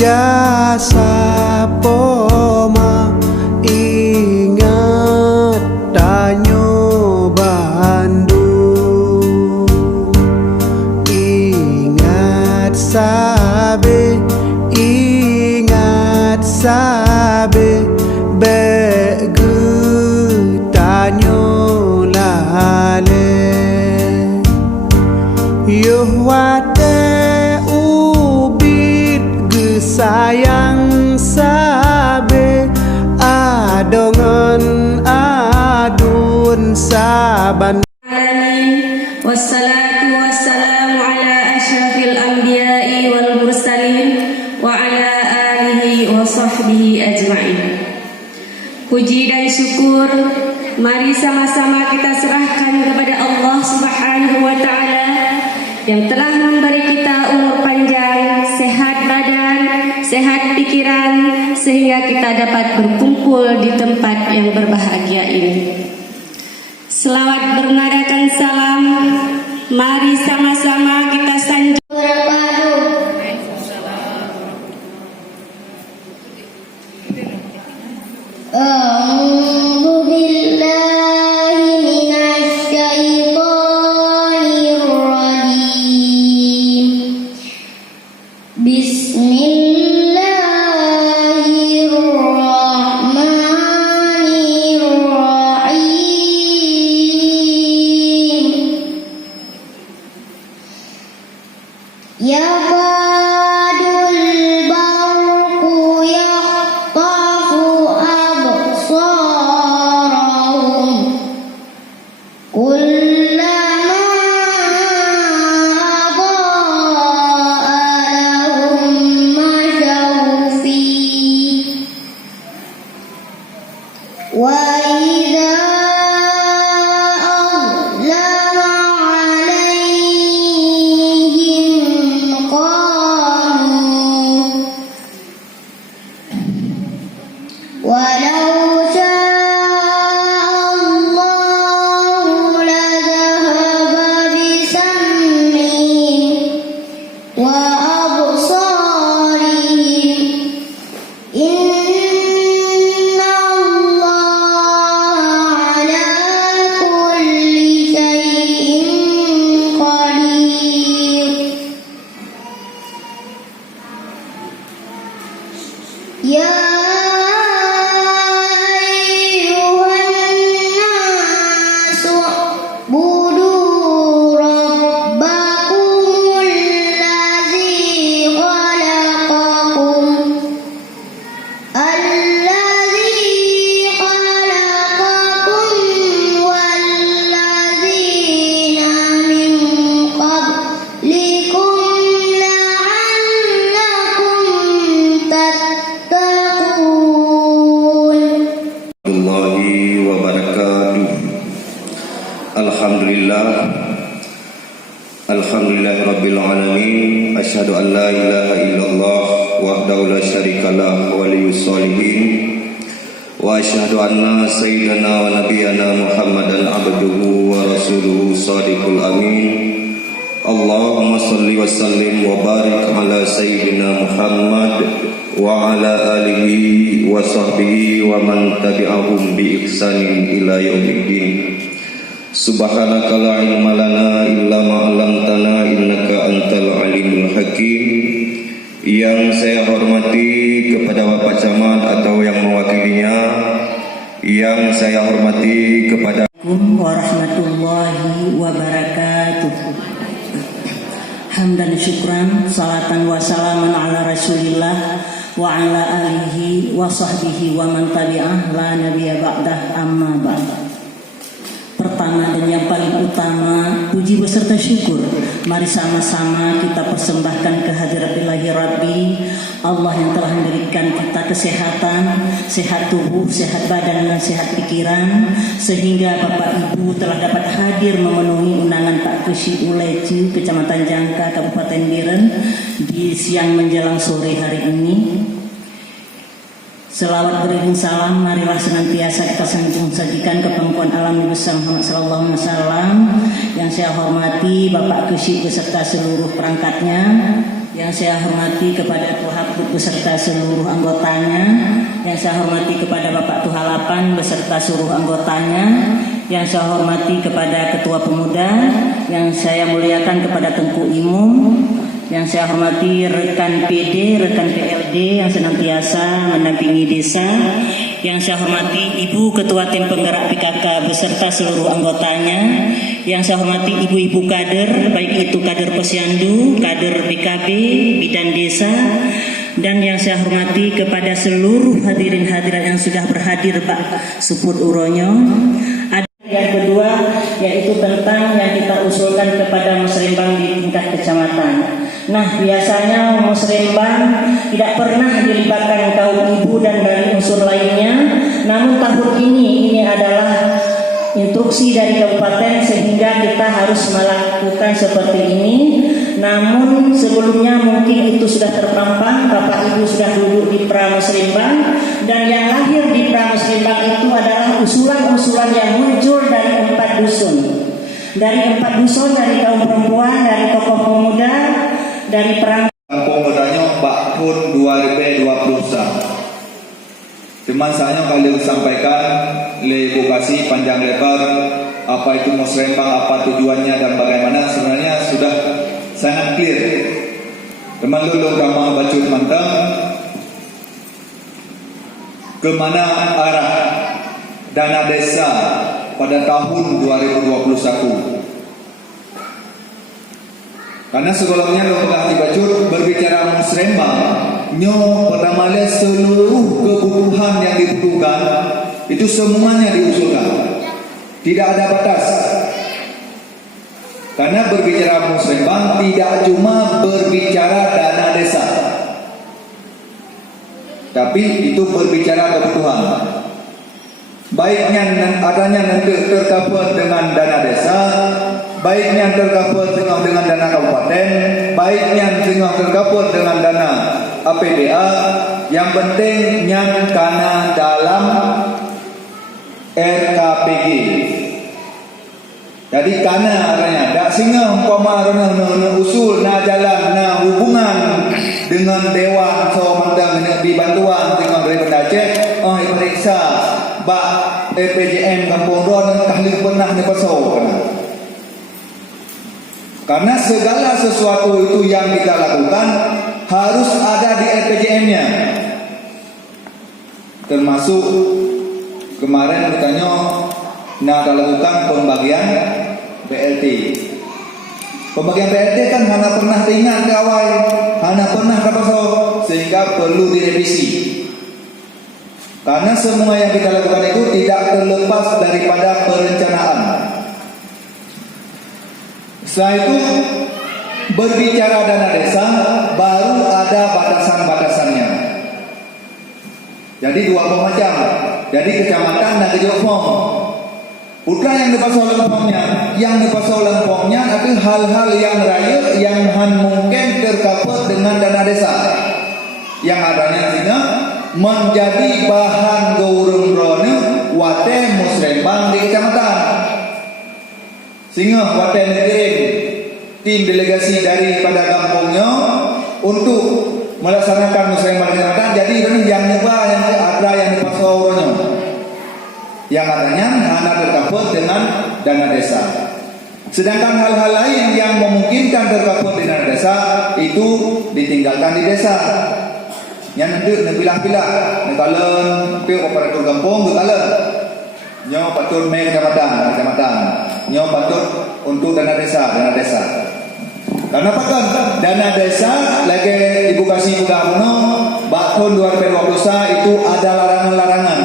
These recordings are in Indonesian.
jasa poma ingat tanyo bandu, ingat sabe begu tanyo lale yo wate ubit ge sayang sabe adongan adun saban. Wassalatu wassalamu ala asyrafil anbiya'i wal mursalin wa ala alihi wa sahbihi ajma'in. Puji dan syukur mari sama-sama kita serahkan kepada Allah Subhanahu wa ta'ala yang telah memberi kita umur panjang, sehat badan, sehat pikiran, sehingga kita dapat berkumpul di tempat yang berbahagia ini. Selawat bernadakan salam, mari sama-sama kita sanjung. Alhamdulillahirabbil alamin, asyhadu an la ilaha illallah wahdahu la syarikalah waliyus sholihin, wa asyhadu anna sayyidana wa nabiyyana Muhammadan abduhu wa rasuluhu shadiqul amin. Allahumma shalli wa sallim wa barik ala sayyidina Muhammad wa ala alihi wa sahbihi wa man tabi'ahum bi ihsanin ila yaumiddin. Subhanaka la ilma lana illa ma 'allamtana innaka antal alimul hakim. Yang saya hormati kepada Bapak Camat atau yang mewakilinya, yang saya hormati kepada warahmatullahi wabarakatuh. Hamdan syukran, salatan wa salaman ala rasulillah wa ala alihi wa sahbihi wa man tabi'ah la nabiyya ba'dah, amma ba'd. Pertama dan yang paling utama, puji beserta syukur mari sama-sama kita persembahkan kehadirat Ilahi Rabbi Allah yang telah memberikan kita kesehatan, sehat tubuh, sehat badan dan sehat pikiran, sehingga Bapak Ibu telah dapat hadir memenuhi undangan Pak Kesi Uleci, Kecamatan Jangka, Kabupaten Biren di siang menjelang sore hari ini. Selawat beriring salam marilah senantiasa kita sanjung sajikan ke pengkuan alam Nabi Muhammad sallallahu alaihi wasallam. Yang saya hormati Bapak Kesi beserta seluruh perangkatnya, yang saya hormati kepada Tuhabuk beserta seluruh anggotanya, yang saya hormati kepada Bapak Tuhalapan beserta seluruh anggotanya, yang saya hormati kepada Ketua Pemuda, yang saya muliakan kepada Tengku Imum, yang saya hormati rekan PD, rekan PLD yang senantiasa mendampingi desa, yang saya hormati Ibu Ketua Tim Penggerak PKK beserta seluruh anggotanya, yang saya hormati ibu-ibu kader, baik itu kader Posyandu, kader PKB, bidan desa, dan yang saya hormati kepada seluruh hadirin hadirat yang sudah berhadir Pak Suput Uronyo. Yang kedua yaitu tentang yang kita usulkan kepada musrembang di tingkat kecamatan. Nah, biasanya musrembang tidak pernah dilibatkan kaum ibu dan dari unsur lainnya. Namun tahun ini adalah instruksi dari kabupaten sehingga kita harus melakukan seperti ini. Namun sebelumnya mungkin itu sudah terpampang, Bapak Ibu sudah duduk di Pramusrembang, dan yang lahir di Pramusrembang itu adalah usulan-usulan yang muncul dari 4 dusun. Dari 4 dusun, dari kaum perempuan, dari tokoh pemuda, dari perang Kampung bertanya Pak Pun 2020. Teman saya kali sampaikan edukasi panjang lebar apa itu musrembang, apa tujuannya dan bagaimana, sebenarnya sudah sangat clear. Teman dulu kama bacut mantang kemana arah dana desa pada tahun 2021. Karena sebelumnya Bapak Bacut berbicara musrembang, nyo pertama lihat seluruh kebutuhan yang dibutuhkan itu semuanya diusulkan, tidak ada batas. Karena berbicara musrembang tidak cuma berbicara dana desa, tapi itu berbicara kebutuhan. Baiknya adanya nanti tercover dengan dana desa, baiknya tercover dengan dana kabupaten, baiknya tercover dengan dana APBA, yang penting yang karena dalam RKPG. Jadi karena adanya dak singa umpama na usul na jalan na hubungan dengan dewan so mantang dibantuan dengan dari Aceh periksa bak EPJM Kampung Ron tahlil pernah ni pasau. Karena segala sesuatu itu yang kita lakukan harus ada di RPJM-nya. Termasuk kemarin katanya nak lakukan pembagian BLT. Pembagian BLT kan hanya pernah diingat ke awal, hanya pernah kapasau, sehingga perlu direvisi. Karena semua yang kita lakukan itu tidak terlepas daripada perencanaan. Setelah itu berbicara dana desa baru ada batasan-batasannya. Jadi 2 macam. Jadi kecamatan dan kejauhan. Putra yang dipasau lempongnya, tapi hal-hal yang raya yang mungkin tercover dengan dana desa. Yang adanya sehingga menjadi bahan gaurung rone wate musrembang di kecamatan. Sehingga wate ngirim tim delegasi daripada kampungnya untuk melaksanakan musrembang di kecamatan. Jadi ini yang nyoba yang ada yang dipasau ronyo. Yang adanya hanya tercover dengan dana desa. Sedangkan hal-hal lain yang memungkinkan tercover di dana desa itu ditinggalkan di desa. Yang nanti pilah-pilah, nekalen pe operator kampung nekalen. Nyo patut me kecamatan. Nyo patut untuk dana desa. Karena apa kan dana desa lagi Ibu Kasih Muda Muno tahun 2020 itu ada larangan-larangan.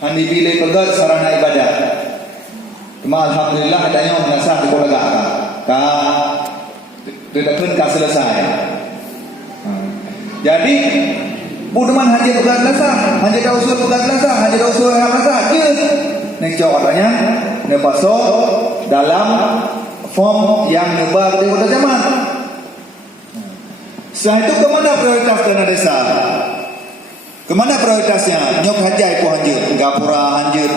Andi pilih pegat sarana ibadah. Cuma alhamdulillah adanya mengasah di kolega tidak selesai. Jadi budeman haji pegat dasar, haji dah usul pegat dasar, haji dah usul yang dasar. Nek jawabannya nepasok dalam form yang nyebar di kota zaman. Setelah itu kemana prioritas dana desa? Kemana prioritasnya? Nyok hajai po hanjur, Gapura hanjur,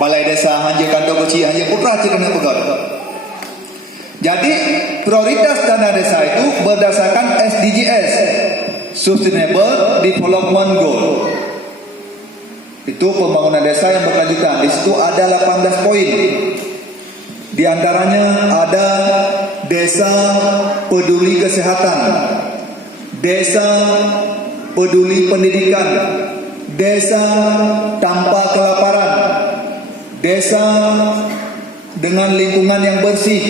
Balai Desa hanjur, Kantor Kecil hanjur, putra cik kena pegat. Jadi prioritas dana desa itu berdasarkan SDGs, Sustainable Development Goal. Itu pembangunan desa yang berkelanjutan. Di situ ada 18 poin. Di antaranya ada desa peduli kesehatan, desa peduli pendidikan, desa tanpa kelaparan, desa dengan lingkungan yang bersih.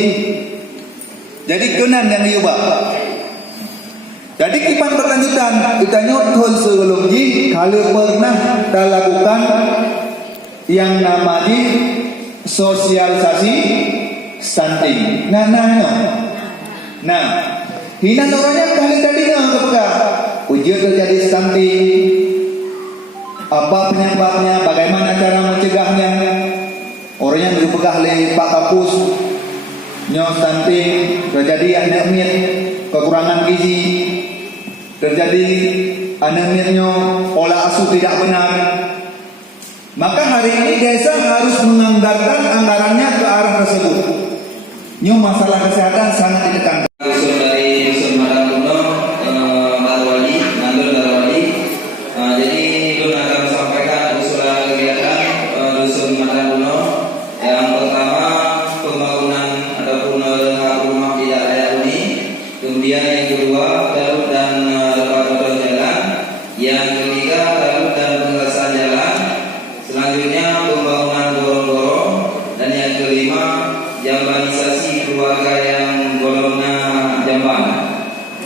Jadi kenan yang diubah. Jadi kipan berlanjutan kita nyutul sebelum ji kalau pernah kita lakukan yang namanya sosialisasi stunting. Nah, hinan orangnya kali tadi nggak ujian terjadi stunting. Apa penyebabnya? Bagaimana cara mencegahnya? Orangnya berpegah oleh Pak Kapus, nyo stunting, terjadi anemia, kekurangan gizi, terjadi anemianya, pola asuh tidak benar. Maka hari ini desa harus menganggarkan anggarannya ke arah tersebut. Nyo masalah kesehatan sangat ditekankan. Usul dari Dusun Maranguno, Marwali, Nandul Marwali. Jadi Dun akan sampaikan usulan kegiatan Dusun Maranguno. Yang pertama pembangunan ataupun rumah tidak layak huni. Kemudian yang kedua talud dan lebar jalan. Yang ketiga talud dan pengerasan jalan. Selanjutnya pembangunan gorong-gorong. Dan yang kelima jambanisasi keluarga yang golongnya jamban.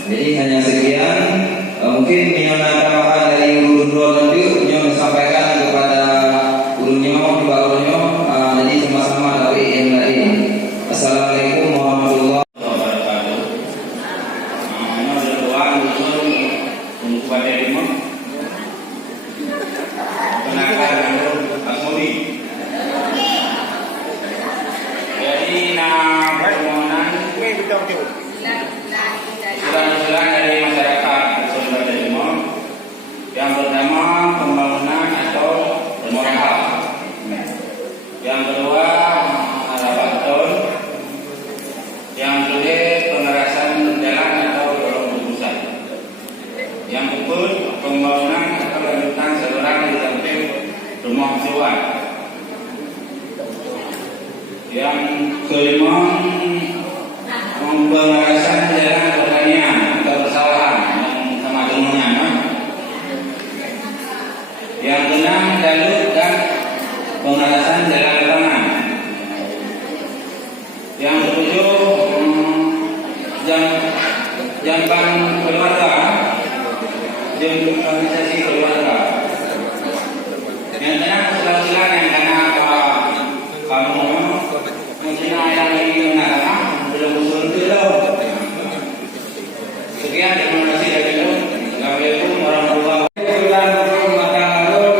Jadi hanya sekian. Mungkin Miona tambahan dari urun-urun nanti Nyo sampaikan kepada urunnya, barunya. Jadi sama-sama dari yang lain. Assalamualaikum warahmatullahi wabarakatuh. Jadi permohonan usulan dari masyarakat Dusun Badaimo. Yang pertama pembangunan atau remodel. Yang kedua harapan beton. Yang kedua pengerasan jalan atau dorong berpusat. Yang keempat pembangunan atau lanjutan saluran di samping rumah sewa. Yang kelima pengerasan jalan pertanian atau persawahan yang sama temunya. Yang keenam talud dan pengerasan jalan lapangan. Yang ketujuh jamban keluarga, jambanisasi keluarga. Yang keenam usulan yang karena kamu mungkin ada yang mengarah belum usul itu loh. Sekian terima kasih dari itu. Assalamualaikum warahmatullahi wabarakatuh.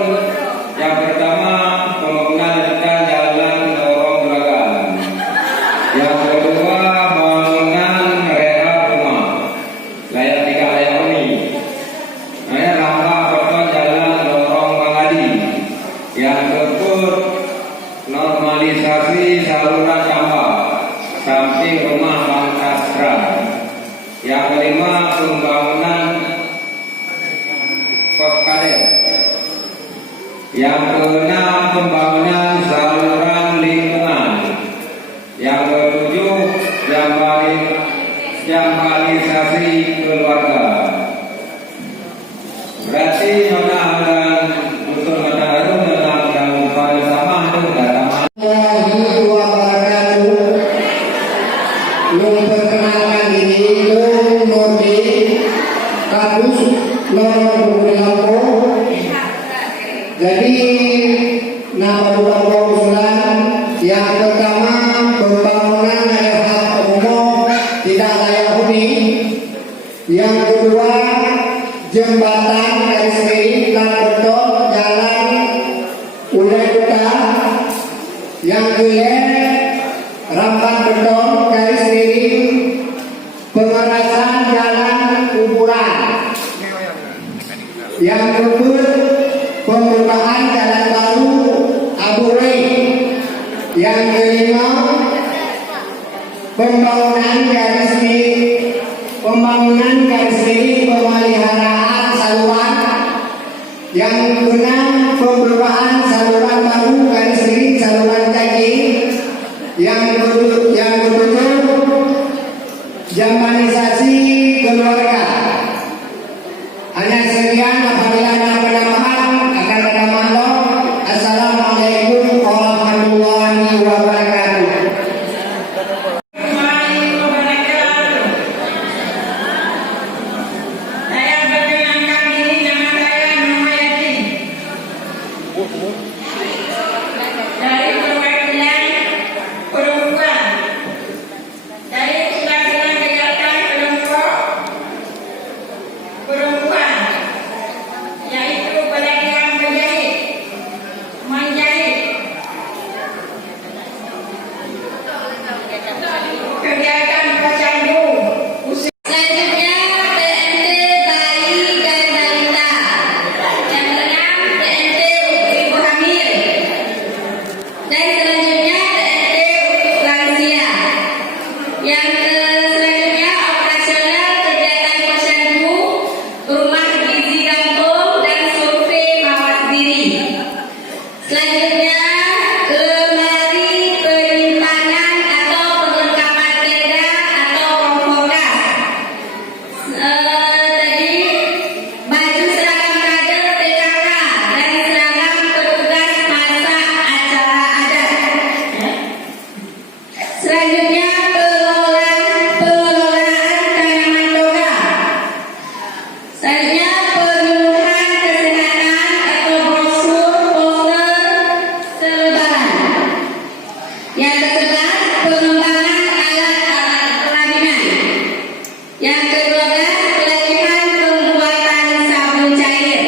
Yang pertama pembangunan lanjutan jalan dorong gerakan. Yang kedua bangunan rehab rumah layak tiga layak huni. Yang rangka beton jalan dorong Bangadi. Yang keempat normalisasi saluran sampah samping rumah Bangkastra. Yang kelima pembangunan Pekades. Yang keenam pembangunan saluran lingkungan. Yang ketujuh jambanisasi keluarga. Berarti Nona dan Dusun Mataharu dalam upaya sama itu datang. Memperkenalkan diri Nurdi Kapus nomor 28. Jadi nama beberapa usulan yang pertama pembangunan rehab umum tidak layak huni. Yang kedua jembatan garis miring dan beton jalan Ulai Kota. Yang ketiga rampan beton garis miring pengerasan jalan kuburan. Yang keempat pembukaan jalan baru Abu Rai. Yang kelima pembangunan garis miring pemeliharaan saluran. Yang keenam, pembukaan saluran baru garis miring saluran cacing. Yang ketujuh, jamanisasi keluarga. Hanya sekian, apabila ada penambahan akan ada maklum. Assalamualaikum warahmatullahi wabarakatuh. Saya perkenalkan diri, nama saya Numayati dari perwakilan perempuan dari Kesatuan Kegiatan Kelompok Perempuan, yaitu pedagang menjahit, kegiatan posyandu. Selanjutnya TNT bayi dan balita. Yang keenam TNT ibu hamil. Dan selanjutnya TNT lansia. Yang selanjutnya operasional kegiatan posyandu, rumah gizi kampung dan survei mawas diri. Selanjutnya lemari penyimpanan atau perlengkapan tenda atau komporas. Tadi baju seragam kader PKK dan seragam petugas masa acara adat. Selanjutnya pengelolaan tanaman toga. Selanjutnya penyuluhan kesehatan atau brosur poster selebaran. Yang ke-11 pengembangan alat-alat kelahiran. Yang ke-12 pelatihan pembuatan sabun cair.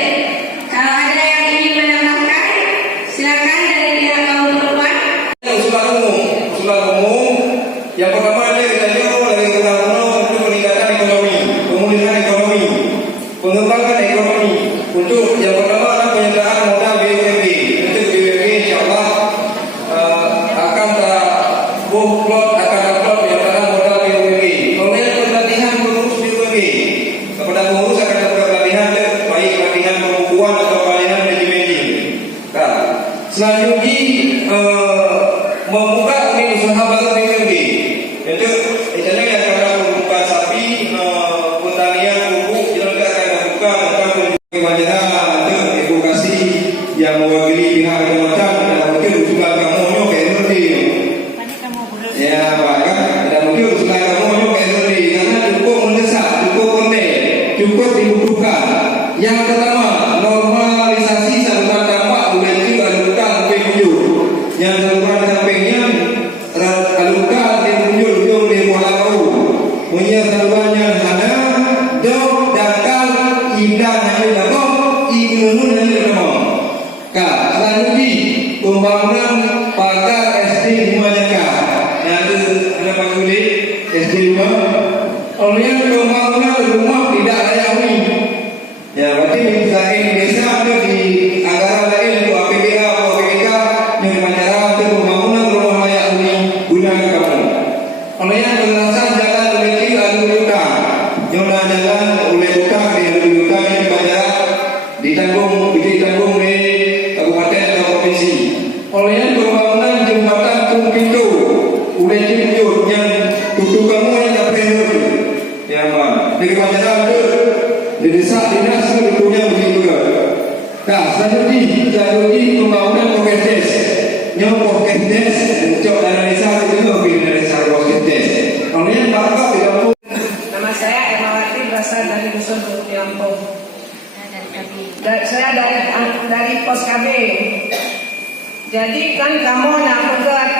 Kalau ada yang ingin menambahkan, silakan dari pihak kaum perempuan. Usulan umum yang pertama dia kita jauh dari undang-undang untuk peningkatan ekonomi, pemulihan ekonomi, pengembangan ekonomi. Untuk yang pertama adalah penyertaan modal BUMD. Untuk BUMD insyaAllah akan plot penyertaan modal BUMD. Kemudian pelatihan pengurus BUMD. Kepada pengurus akan ada pelatihan, baik pelatihan pembukuan atau pelatihan manajemen. Selanjutnya membuka unit usaha baru BUMD. Itu misalnya yang akan membuka sapi, pertanian, pupuk, juga akan membuka wajah itu edukasi yang mewakili pihak macam dan mungkin usulan kamu ke RRD. Ya, Pak kan? Dan mungkin usulan kamu ke RRD karena cukup mendesak, cukup penting, cukup dibutuhkan. Yang pertama, normalisasi saluran dampak mulai itu alukan pengunjung. Yang saluran sampingnya alukan pengunjung di Kuala Kau. Punya salurannya ada dok dakal indah hanya dapat imun hanya dapat. Selanjutnya pembangunan pagar SD di Manyaka. Nah itu ada Pak Suli SD 5. Kemudian pembangunan rumah tidak layak huni. Ya berarti misalnya di desa ada di anggaran lain untuk APBA atau APBK yang bicara untuk pembangunan rumah layak huni guna kamu. Kemudian pengawasan jalan oleh alur utang. Yang jalan oleh utang di alur utang yang bicara ditanggung di kabupaten atau provinsi. Kemudian pembangunan jembatan Tumpindo oleh Cianjur yang tutup kamu yang tak perlu. Ya Pak. Di kabupaten itu di desa dinas itu punya begitu juga. Selanjutnya pembangunan Pokesdes. Yang Pokesdes untuk dana desa itu lebih dari desa Pokesdes. Kemudian Bapak di kampung. Nama saya Emawati, berasal dari Dusun Bukti Lampung. Saya dari Pos KB. Jadi kan kamu nak buat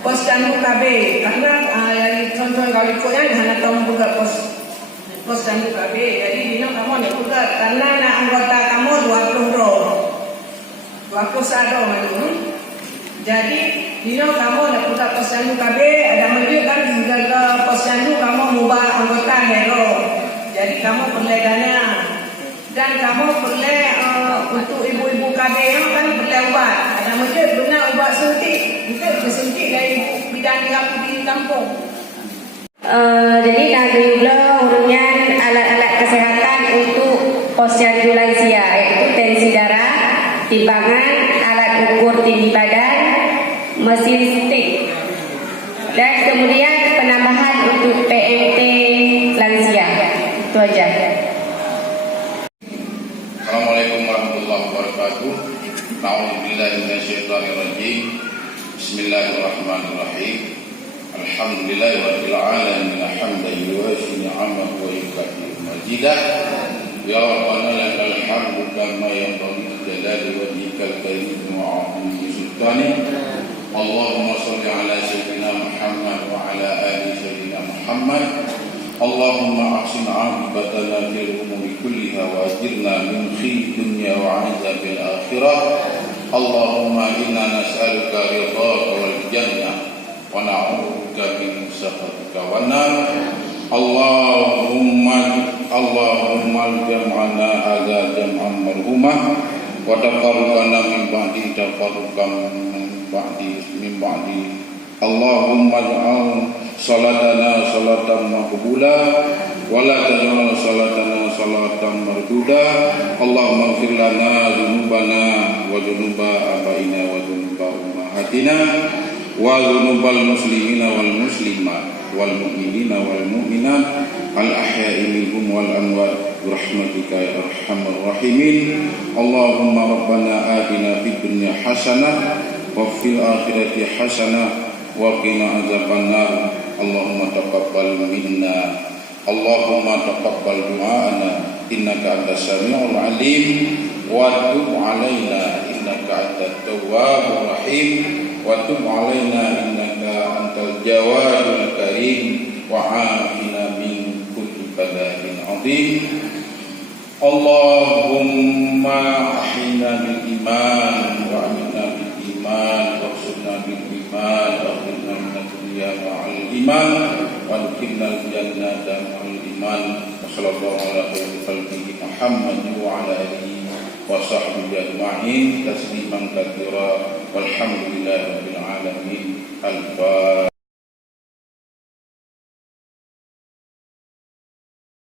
posyandu KB karena dari contoh kali koyan hanya kamu buat posyandu KB. Jadi dino kamu nak buat karena nak anggota kamu 21 Jadi dino kamu nak buat posyandu KB ada menuju kan jaga posyandu kamu mubah anggota hero. Jadi kamu perlu dana dan kamu perlu untuk ibu-ibu KB kan perlu ubat. Ada menuju guna ubat suntik untuk disuntik dari bidang 30 di kampung. Jadi Nagri Ulo urungan alat-alat kesehatan untuk posyandu lansia, yaitu tensi darah, timbangan, alat ukur tinggi badan, mesin stick, dan kemudian penambahan untuk PMT lansia. Itu aja. Assalamualaikum warahmatullahi wabarakatuh. A'udzubillahi minasyaitonirrajim. Bismillahirrahmanirrahim. Alhamdulillahirabbil alamin hamdan yuwaffi ni'amahu wa yukafi majidah. Ya Rabbana lakal hamdu kama yanbaghi li jalali wajhikal karim wa 'azimi sultani. Allahumma shalli ala sayyidina Muhammad wa ala ali sayyidina Muhammad. Allahumma ahsin 'aqibatana fil umuri kulliha wa ajirna min khizyi dunya wa 'adzabil akhirah. Allahumma inna nas'aluka ridhaka wal jannah wa na'udzubika min sakhatika wan nar. Allahumma jam'ana hadza jam'an marhumah wa taqarrabna min ba'di taqarruban min ba'di. Allahumma ij'al salatana salatan maqbulah wa la taj'al salatana salatan marduda. Allahumma ighfir lana dzunubana wa dzunuba abaina wa dzunuba ummahatina wa dzunubal muslimina wal muslimat wal mu'minina wal mu'minat al ahya'i minhum wal amwat bi rahmatika ya arhamar rahimin. Allahumma rabbana atina fid dunya hasanah wa fil akhirati hasanah wa qina adzabannar. Allahumma taqabbal minna, Allahumma taqabbal du'ana innaka antas samiul alim wa tub alaina innaka antat tawwabur rahim wa tub alaina innaka antal jawadul karim wa afina min kulli bala'in azim. Allahumma ahyina bil iman wa amina bil iman wa sunna bil iman wa qina min dunya ma'al iman wa adkhilna jannata ma'al iman. Sallallahu alaihi wa Muhammad wa ala alihi wa sahbihi ajma'in tasliman katsira walhamdulillahi rabbil alamin. Al-Fatihah.